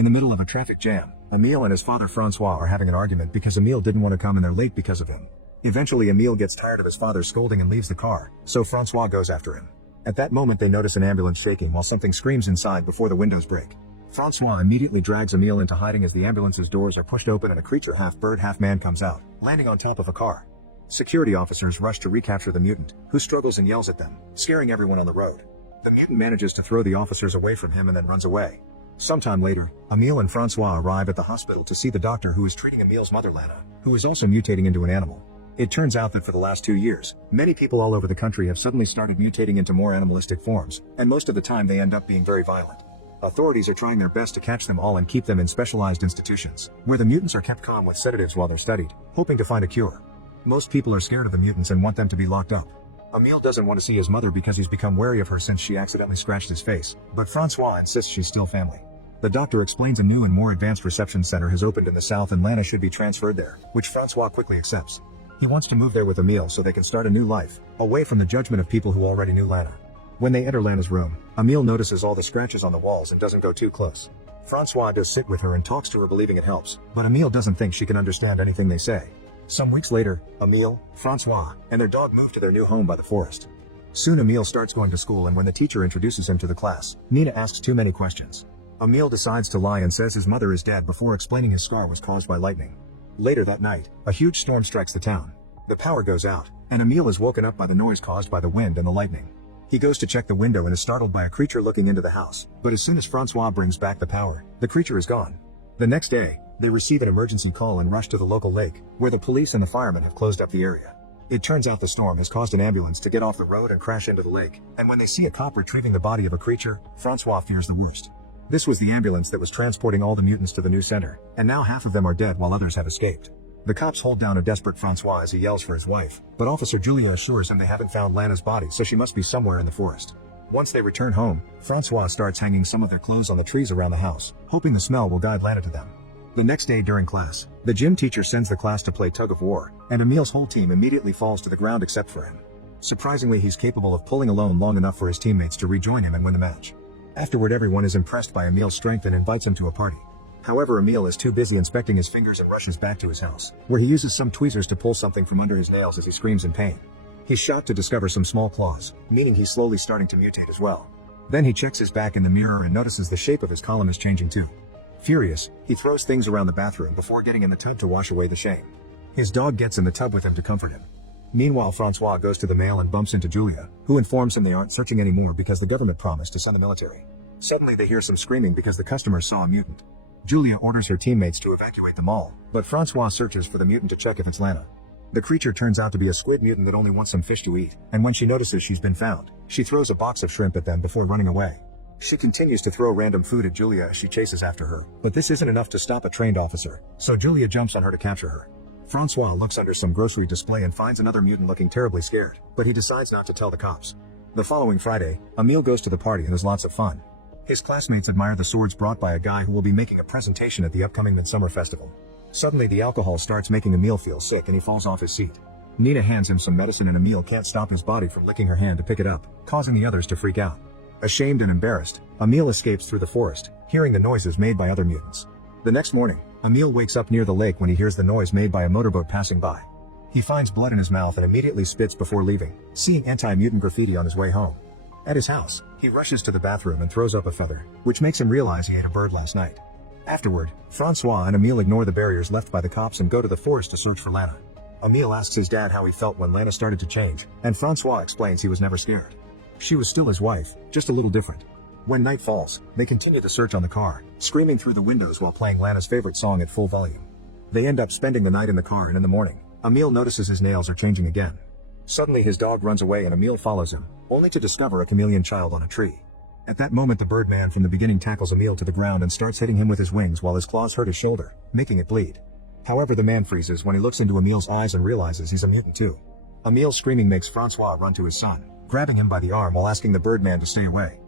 In the middle of a traffic jam, Emile and his father Francois are having an argument because Emile didn't want to come and they're late because of him. Eventually Emile gets tired of his father scolding and leaves the car, so Francois goes after him. At that moment they notice an ambulance shaking while something screams inside before the windows break. Francois immediately drags Emile into hiding as the ambulance's doors are pushed open and a creature half bird half man comes out, landing on top of a car. Security officers rush to recapture the mutant, who struggles and yells at them, scaring everyone on the road. The mutant manages to throw the officers away from him and then runs away. Sometime later, Emile and Francois arrive at the hospital to see the doctor who is treating Emile's mother Lana, who is also mutating into an animal. It turns out that for the last 2 years, many people all over the country have suddenly started mutating into more animalistic forms, and most of the time they end up being very violent. Authorities are trying their best to catch them all and keep them in specialized institutions, where the mutants are kept calm with sedatives while they're studied, hoping to find a cure. Most people are scared of the mutants and want them to be locked up. Emile doesn't want to see his mother because he's become wary of her since she accidentally scratched his face, but Francois insists she's still family. The doctor explains a new and more advanced reception center has opened in the south and Lana should be transferred there, which Francois quickly accepts. He wants to move there with Emile so they can start a new life, away from the judgment of people who already knew Lana. When they enter Lana's room, Emile notices all the scratches on the walls and doesn't go too close. Francois does sit with her and talks to her believing it helps, but Emile doesn't think she can understand anything they say. Some weeks later, Emile, Francois, and their dog move to their new home by the forest. Soon Emile starts going to school and when the teacher introduces him to the class, Nina asks too many questions. Emile decides to lie and says his mother is dead before explaining his scar was caused by lightning. Later that night, a huge storm strikes the town. The power goes out, and Emile is woken up by the noise caused by the wind and the lightning. He goes to check the window and is startled by a creature looking into the house, but as soon as Francois brings back the power, the creature is gone. The next day, they receive an emergency call and rush to the local lake, where the police and the firemen have closed up the area. It turns out the storm has caused an ambulance to get off the road and crash into the lake, and when they see a cop retrieving the body of a creature, Francois fears the worst. This was the ambulance that was transporting all the mutants to the new center, and now half of them are dead while others have escaped. The cops hold down a desperate Francois as he yells for his wife, but Officer Julia assures him they haven't found Lana's body so she must be somewhere in the forest. Once they return home, Francois starts hanging some of their clothes on the trees around the house, hoping the smell will guide Lana to them. The next day during class, the gym teacher sends the class to play tug of war, and Emile's whole team immediately falls to the ground except for him. Surprisingly, he's capable of pulling alone long enough for his teammates to rejoin him and win the match. Afterward, everyone is impressed by Emile's strength and invites him to a party. However, Emile is too busy inspecting his fingers and rushes back to his house, where he uses some tweezers to pull something from under his nails as he screams in pain. He's shocked to discover some small claws, meaning he's slowly starting to mutate as well. Then he checks his back in the mirror and notices the shape of his column is changing too. Furious, he throws things around the bathroom before getting in the tub to wash away the shame. His dog gets in the tub with him to comfort him. Meanwhile, Francois goes to the mail and bumps into Julia, who informs him they aren't searching anymore because the government promised to send the military. Suddenly they hear some screaming because the customers saw a mutant. Julia orders her teammates to evacuate the mall, but Francois searches for the mutant to check if it's Lana. The creature turns out to be a squid mutant that only wants some fish to eat, and when she notices she's been found, she throws a box of shrimp at them before running away. She continues to throw random food at Julia as she chases after her, but this isn't enough to stop a trained officer, so Julia jumps on her to capture her. Francois looks under some grocery display and finds another mutant looking terribly scared, but he decides not to tell the cops. The following Friday, Emile goes to the party and has lots of fun. His classmates admire the swords brought by a guy who will be making a presentation at the upcoming Midsummer Festival. Suddenly the alcohol starts making Emile feel sick and he falls off his seat. Nina hands him some medicine and Emile can't stop his body from licking her hand to pick it up, causing the others to freak out. Ashamed and embarrassed, Emile escapes through the forest, hearing the noises made by other mutants. The next morning, Emile wakes up near the lake when he hears the noise made by a motorboat passing by. He finds blood in his mouth and immediately spits before leaving, seeing anti-mutant graffiti on his way home. At his house, he rushes to the bathroom and throws up a feather, which makes him realize he ate a bird last night. Afterward, Francois and Emile ignore the barriers left by the cops and go to the forest to search for Lana. Emile asks his dad how he felt when Lana started to change, and Francois explains he was never scared. She was still his wife, just a little different. When night falls, they continue the search on the car, screaming through the windows while playing Lana's favorite song at full volume. They end up spending the night in the car and in the morning, Emile notices his nails are changing again. Suddenly his dog runs away and Emile follows him, only to discover a chameleon child on a tree. At that moment the Birdman from the beginning tackles Emile to the ground and starts hitting him with his wings while his claws hurt his shoulder, making it bleed. However, the man freezes when he looks into Emile's eyes and realizes he's a mutant too. Emile's screaming makes Francois run to his son, grabbing him by the arm while asking the Birdman to stay away.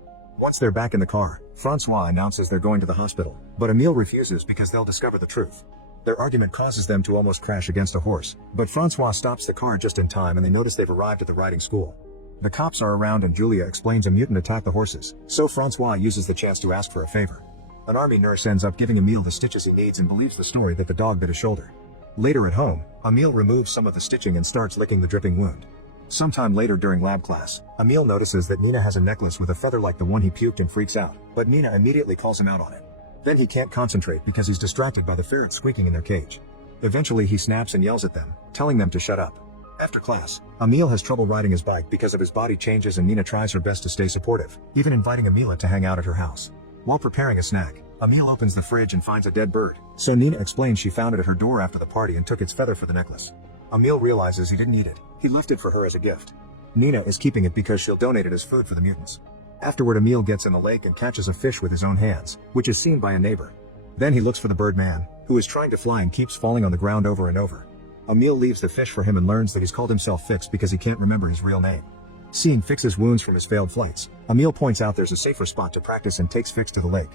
Once they're back in the car, Francois announces they're going to the hospital, but Emile refuses because they'll discover the truth. Their argument causes them to almost crash against a horse, but Francois stops the car just in time and they notice they've arrived at the riding school. The cops are around and Julia explains a mutant attacked the horses, so Francois uses the chance to ask for a favor. An army nurse ends up giving Emil the stitches he needs and believes the story that the dog bit his shoulder. Later at home, Emil removes some of the stitching and starts licking the dripping wound. Sometime later during lab class, Emil notices that Nina has a necklace with a feather like the one he puked and freaks out, but Nina immediately calls him out on it. Then he can't concentrate because he's distracted by the ferrets squeaking in their cage. Eventually he snaps and yells at them, telling them to shut up. After class, Emil has trouble riding his bike because of his body changes and Nina tries her best to stay supportive, even inviting Emil to hang out at her house. While preparing a snack, Emil opens the fridge and finds a dead bird, so Nina explains she found it at her door after the party and took its feather for the necklace. Emil realizes he didn't eat it, he left it for her as a gift. Nina is keeping it because she'll donate it as food for the mutants. Afterward Emil gets in the lake and catches a fish with his own hands, which is seen by a neighbor. Then he looks for the bird man, who is trying to fly and keeps falling on the ground over and over. Emil leaves the fish for him and learns that he's called himself Fix because he can't remember his real name. Seeing Fix's wounds from his failed flights, Emil points out there's a safer spot to practice and takes Fix to the lake.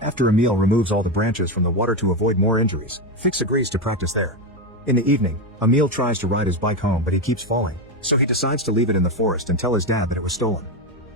After Emil removes all the branches from the water to avoid more injuries, Fix agrees to practice there. In the evening, Emil tries to ride his bike home but he keeps falling, so he decides to leave it in the forest and tell his dad that it was stolen.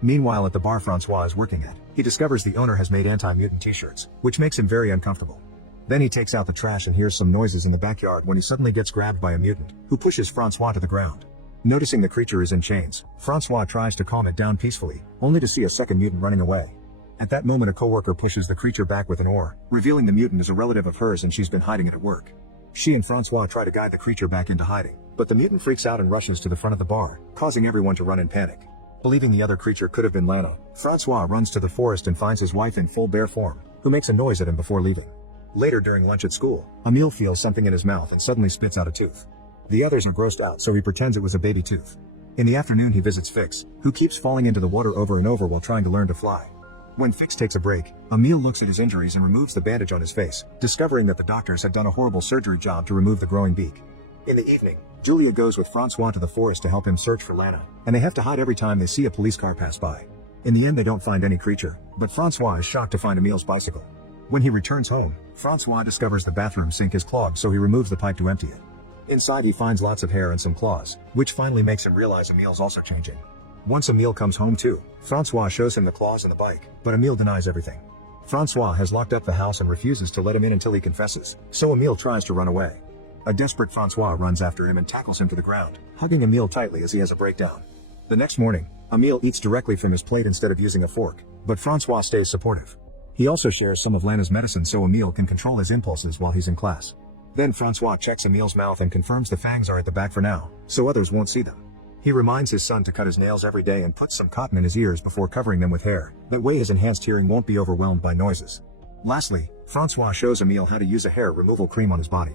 Meanwhile at the bar Francois is working at, he discovers the owner has made anti-mutant t-shirts, which makes him very uncomfortable. Then he takes out the trash and hears some noises in the backyard when he suddenly gets grabbed by a mutant, who pushes Francois to the ground. Noticing the creature is in chains, Francois tries to calm it down peacefully, only to see a second mutant running away. At that moment a coworker pushes the creature back with an oar, revealing the mutant is a relative of hers and she's been hiding it at work. She and Francois try to guide the creature back into hiding, but the mutant freaks out and rushes to the front of the bar, causing everyone to run in panic. Believing the other creature could have been Lana, Francois runs to the forest and finds his wife in full bear form, who makes a noise at him before leaving. Later during lunch at school, Emil feels something in his mouth and suddenly spits out a tooth. The others are grossed out so he pretends it was a baby tooth. In the afternoon he visits Fix, who keeps falling into the water over and over while trying to learn to fly. When Fix takes a break, Emil looks at his injuries and removes the bandage on his face, discovering that the doctors had done a horrible surgery job to remove the growing beak. In the evening, Julia goes with Francois to the forest to help him search for Lana, and they have to hide every time they see a police car pass by. In the end they don't find any creature, but Francois is shocked to find Emil's bicycle. When he returns home, Francois discovers the bathroom sink is clogged so he removes the pipe to empty it. Inside he finds lots of hair and some claws, which finally makes him realize Emil's also changing. Once Emil comes home too, Francois shows him the claws and the bike, but Emil denies everything. Francois has locked up the house and refuses to let him in until he confesses, so Emil tries to run away. A desperate Francois runs after him and tackles him to the ground, hugging Emil tightly as he has a breakdown. The next morning, Emil eats directly from his plate instead of using a fork, but Francois stays supportive. He also shares some of Lana's medicine so Emil can control his impulses while he's in class. Then Francois checks Emil's mouth and confirms the fangs are at the back for now, so others won't see them. He reminds his son to cut his nails every day and puts some cotton in his ears before covering them with hair, that way his enhanced hearing won't be overwhelmed by noises. Lastly, Francois shows Emil how to use a hair removal cream on his body.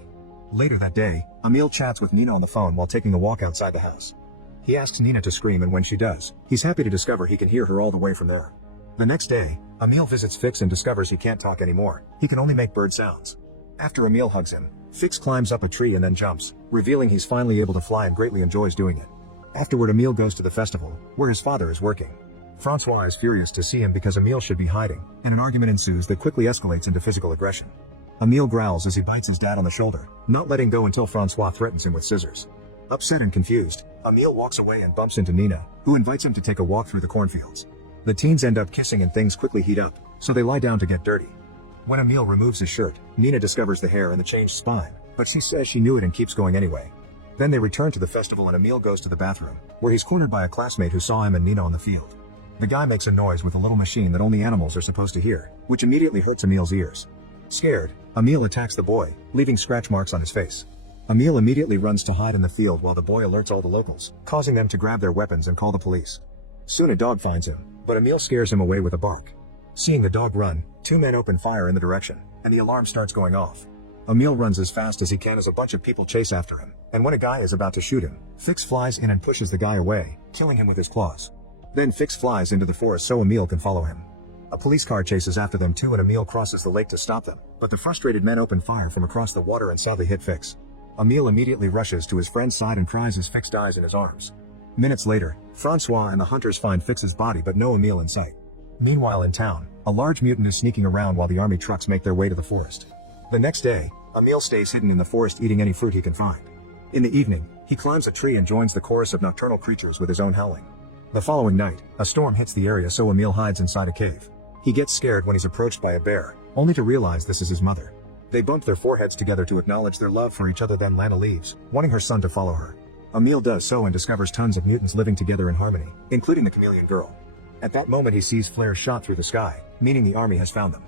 Later that day, Emil chats with Nina on the phone while taking a walk outside the house. He asks Nina to scream and when she does, he's happy to discover he can hear her all the way from there. The next day, Emil visits Fix and discovers he can't talk anymore, he can only make bird sounds. After Emil hugs him, Fix climbs up a tree and then jumps, revealing he's finally able to fly and greatly enjoys doing it. Afterward Emil goes to the festival, where his father is working. Francois is furious to see him because Emil should be hiding, and an argument ensues that quickly escalates into physical aggression. Emil growls as he bites his dad on the shoulder, not letting go until Francois threatens him with scissors. Upset and confused, Emil walks away and bumps into Nina, who invites him to take a walk through the cornfields. The teens end up kissing and things quickly heat up, so they lie down to get dirty. When Emil removes his shirt, Nina discovers the hair and the changed spine, but she says she knew it and keeps going anyway. Then they return to the festival and Emil goes to the bathroom, where he's cornered by a classmate who saw him and Nina on the field. The guy makes a noise with a little machine that only animals are supposed to hear, which immediately hurts Emil's ears. Scared, Emil attacks the boy, leaving scratch marks on his face. Emil immediately runs to hide in the field while the boy alerts all the locals, causing them to grab their weapons and call the police. Soon a dog finds him, but Emil scares him away with a bark. Seeing the dog run, two men open fire in the direction, and the alarm starts going off. Emil runs as fast as he can as a bunch of people chase after him, and when a guy is about to shoot him, Fix flies in and pushes the guy away, killing him with his claws. Then Fix flies into the forest so Emil can follow him. A police car chases after them too and Emil crosses the lake to stop them, but the frustrated men open fire from across the water and sadly hit Fix. Emil immediately rushes to his friend's side and cries as Fix dies in his arms. Minutes later, Francois and the hunters find Fix's body but no Emil in sight. Meanwhile in town, a large mutant is sneaking around while the army trucks make their way to the forest. The next day, Emil stays hidden in the forest eating any fruit he can find. In the evening, he climbs a tree and joins the chorus of nocturnal creatures with his own howling. The following night, a storm hits the area so Emil hides inside a cave. He gets scared when he's approached by a bear, only to realize this is his mother. They bump their foreheads together to acknowledge their love for each other. Then Lana leaves, wanting her son to follow her. Emil does so and discovers tons of mutants living together in harmony, including the chameleon girl. At that moment he sees flares shot through the sky, meaning the army has found them.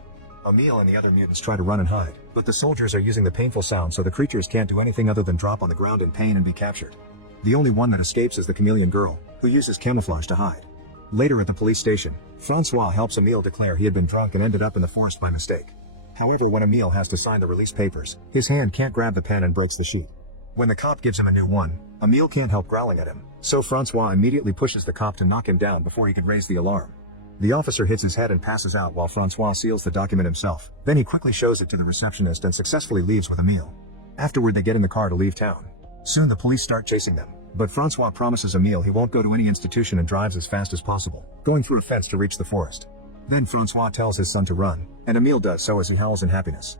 Emil and the other mutants try to run and hide, but the soldiers are using the painful sound so the creatures can't do anything other than drop on the ground in pain and be captured. The only one that escapes is the chameleon girl, who uses camouflage to hide. Later at the police station, Francois helps Emil declare he had been drunk and ended up in the forest by mistake. However, when Emil has to sign the release papers, his hand can't grab the pen and breaks the sheet. When the cop gives him a new one, Emil can't help growling at him, so Francois immediately pushes the cop to knock him down before he could raise the alarm. The officer hits his head and passes out while Francois seals the document himself. Then he quickly shows it to the receptionist and successfully leaves with Emil. Afterward they get in the car to leave town. Soon the police start chasing them, but Francois promises Emil he won't go to any institution and drives as fast as possible, going through a fence to reach the forest. Then Francois tells his son to run, and Emil does so as he howls in happiness.